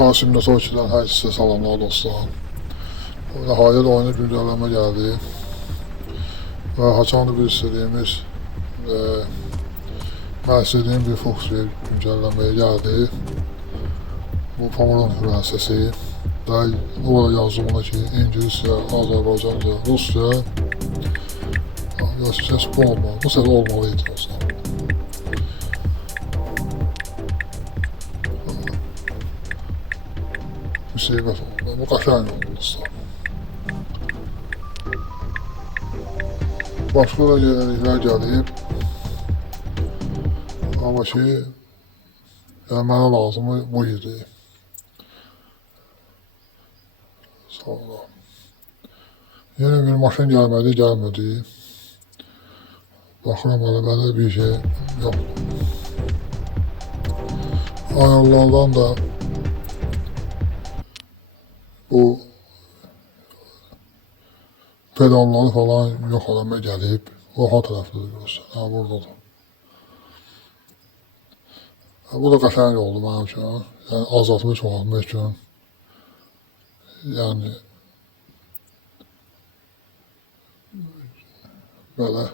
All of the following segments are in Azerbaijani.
Karşımda Soçi'den herkese salamlar dostlar. Nihayet oyuna güncelleme geldi. Ve haçanlı bir istediğimiz ben istediğim bir funksiyon güncellemeye geldi. Bu Pomerun Prensesi. Daha orada yazdım ona ki İngilizce, Azerbaycanca, Rusça. Ses bu olmalı. Bu sefer olmalıydı dostlar. Müsibet oldu. Bu qaşang oldu dostlar. Başka da yenilikler gelib. Ama ki yani mənə lazımı bu idi. Sağ olun. Yeni bir maşın gelmedi. Baxıram hələ bir şey yok. Ayarlardan da bu pedalları falan yok adama gelib. Oha tərəfdə görürsən. Ha buradadır. Bu da qəşəng oldu mənim üçün. Yəni azaltma çoxaltmaq üçün. Yəni belə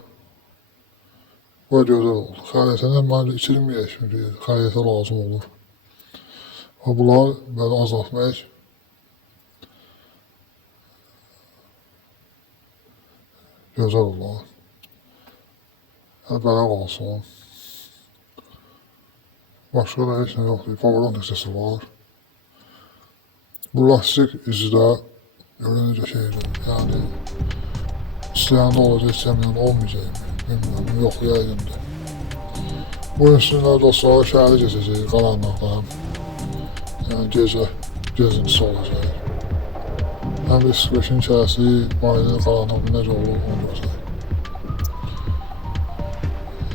bu gözəl oldu. Xəritədən məncə içilməyək çünki xəritə lazım olur. Və bunlar belə azaltmaq gözəl olur. Yəni belə qalsın. Başqa da heç nə yoxdur. Pomerun hissəsi var. Bu lastik izi də görünəcə şeydir. Yəni istəyəndə olacaq, istəyəməyəndə olmayacaq. Bilmiyorum, yoxlayayım da. Bu üstündə dostlar şəhəri keçəcək qaranlıqdan. Yəni gezintisi olacaq. Həm də İsveçin içərisi, bayını qaranlıqda necə olur, onu göstərir.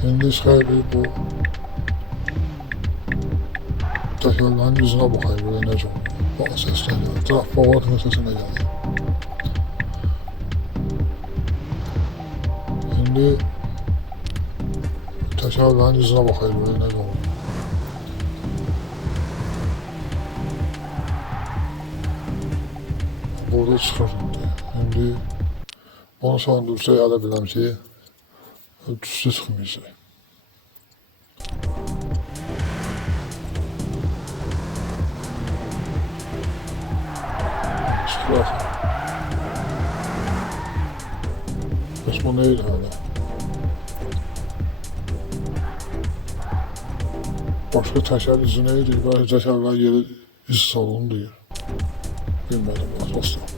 İndi çıxayıb bu tekerlerin yüzüne bakayım böyle necə olur. Bak sesler gelir. Trafovatın sesine gelir. Şimdi tekerlerin yüzüne bakayım böyle necə olur. Burada çıxır şimdi. Şimdi onu sonra düzsə yada biləm ki düzsə çıxmayacaq. Bak. Bəs bu neydi hala? Başka təkər izi neydi? Belki təkərlər yeri iz salonu deyir. Bilmədim dostlar.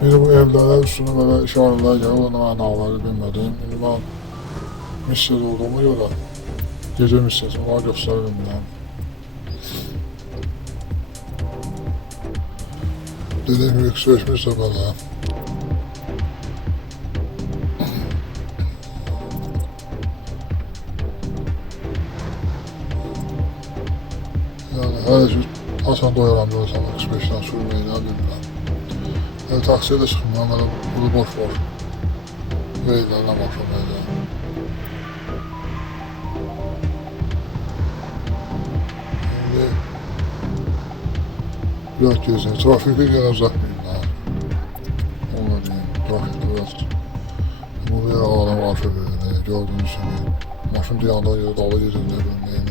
Bir bu evlərə üstünə belə işarələr gəlir, ona mənaları bilmədim. İndi mən missiyada olduğuma görə gecə missiyasını ona göstərə bilmirəm. Dediğim gibi X-Geçmiş de böyle. Yani her şey Hasan doyaramıyorsam X-Geç'ten sürmeyi ne bilmirəm. Yani taksiye de çıxmıram, hələ bunu boş var. Veylərlə başlamayacaq. Şimdi biraz gezin, trafikte gene uzatmayayım daha. Onu diyeyim, trafikte biraz. Buraya adam arşa verir, gördüğünüz gibi. Maşın yanında yeri dalı gezinler önleyini.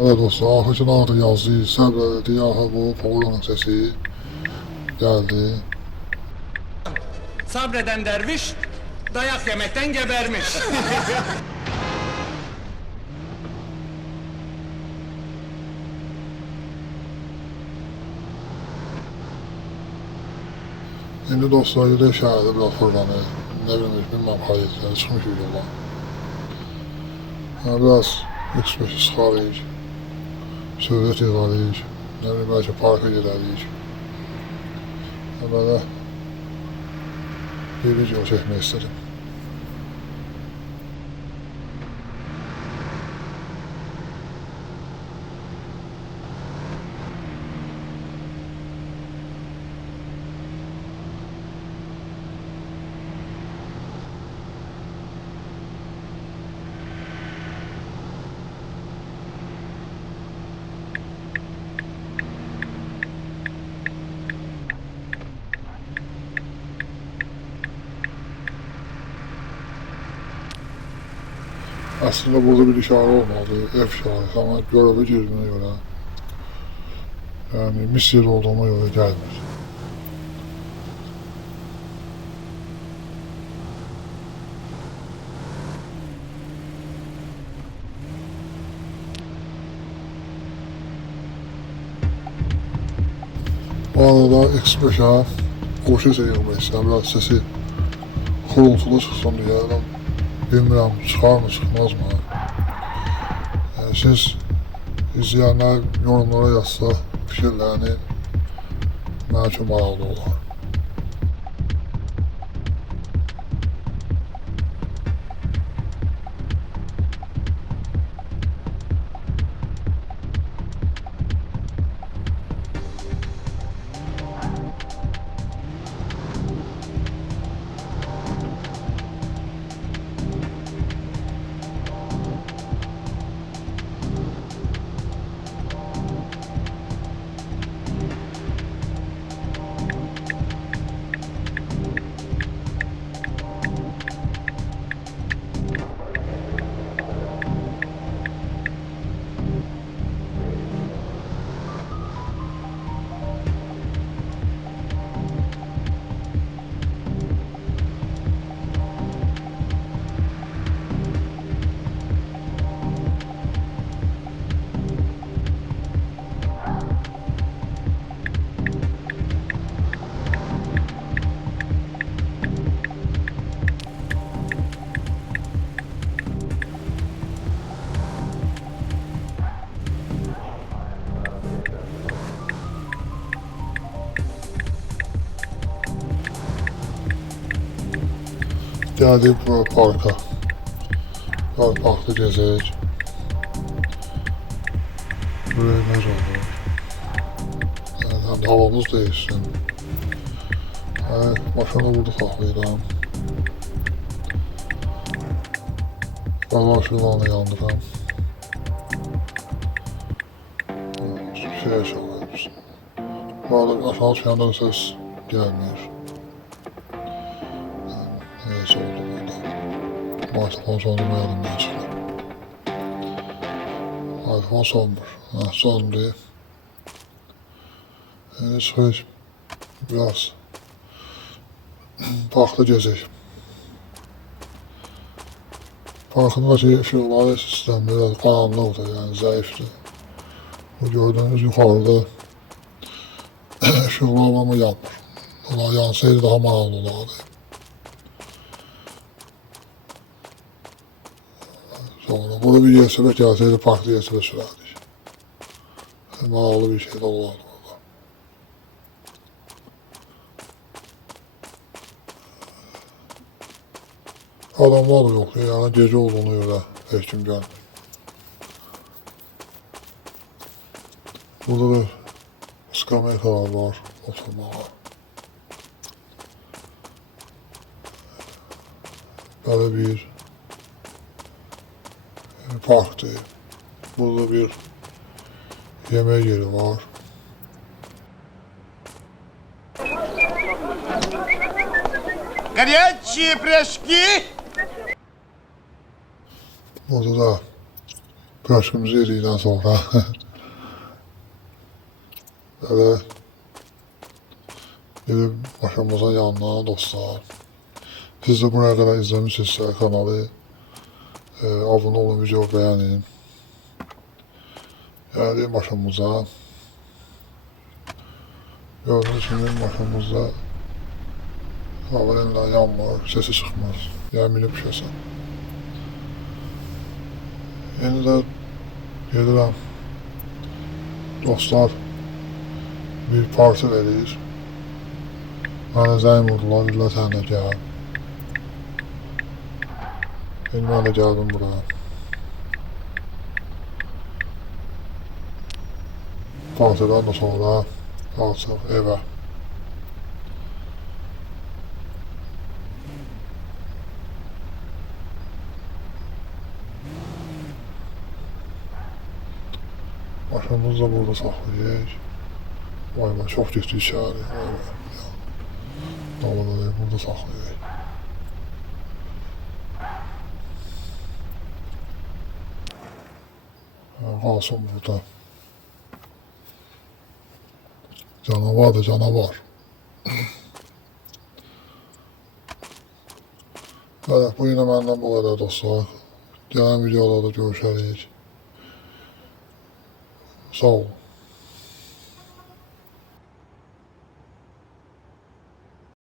Evet dostlar, ahıcın adı yazdı, səbrədi, aha bu Pomerun sesi geldi. Sabreden derviş dayak yemekten gebermiş. Şimdi dostlar yürek şəhərdə biraz fırlanır. Ne bilmem hayırlı, çıxmış bir yola. Yani biraz X-Geç'i sıxarıyıq. Sürət edəriyik. Ne bileyim belki parka gedəriyik. Böyle bir video çəkmək istedim. Aslında burada bir işarə olmalı, ev işarəsi, ama göreve girdiğine göre, yani Misya'da olduğuma göre gelmir. Bu arada X5'e qoşu yığmaq istəyirəm, biraz sesi xurultulu çıxsın deyə. Bilmirəm, çıxar mı, çıxmaz mı? Siz izləyənlər yorumlara yazsa fikirlərini mənim üçün maraqlı olar. Geldik bura parka. Var parkta gezək. Buraya ne olur? Yani havamız değişsin. Maşını burada saxlayıram. Qazan şuralarını yandıram. Şey aşağılayırız. Bu arada aşağı çıkanda ses gelmiyor. Neyse oldu burada. Mikrofon sonlamayalım ben çıkıyorum. Mikrofon sonmuş. Son değil. Şöyle biraz parkta gezək. Parkın ışıqları sistemi biraz qaranlıqdır, yani zayıfdır. Bu gördüğünüz yukarıda ışıqlar ama yanmır. Onlar yansaydı daha maraqlı olardı. Sonra burada bir yersebek gelseydi parkta yersebek sürerdik. Maraqlı bir şey de olardı. Adamlar da yok, yani gece olduğunu göre hiç kim gelmiyor. Burada da skameykalar var, oturmağa. Böyle bir parktır. Burada bir yemek yeri var. Горячие пирожки! Burada da piraşkımızı yedikten sonra böyle gidip maşamızın yanına dostlar. Siz de buraya kadar izlemişsinizse kanalı abone olun, video beğenin. Geldik maşamıza. Gördüğünüz gibi maşamızda havalar yanmır, sesi çıkmaz. Yani minib düşəsən. Yeni də gedirəm. Dostlar bir parti verir. Mənə zəng vurdular, dedilər sən də gəl. Şimdi mən də gəldim buraya. Partiden da sonra qalsaq evə. Maşınımızı da burada saxlayıq. Vay vay, çox getdik içəri. Vay vay. Dağlarda burada saxlayıq. Kalsın burada. Canavar da canavar. Evet, bu yine benden bu kadar dostlar. Gelen videolarda görüşürüz. Sağ olun.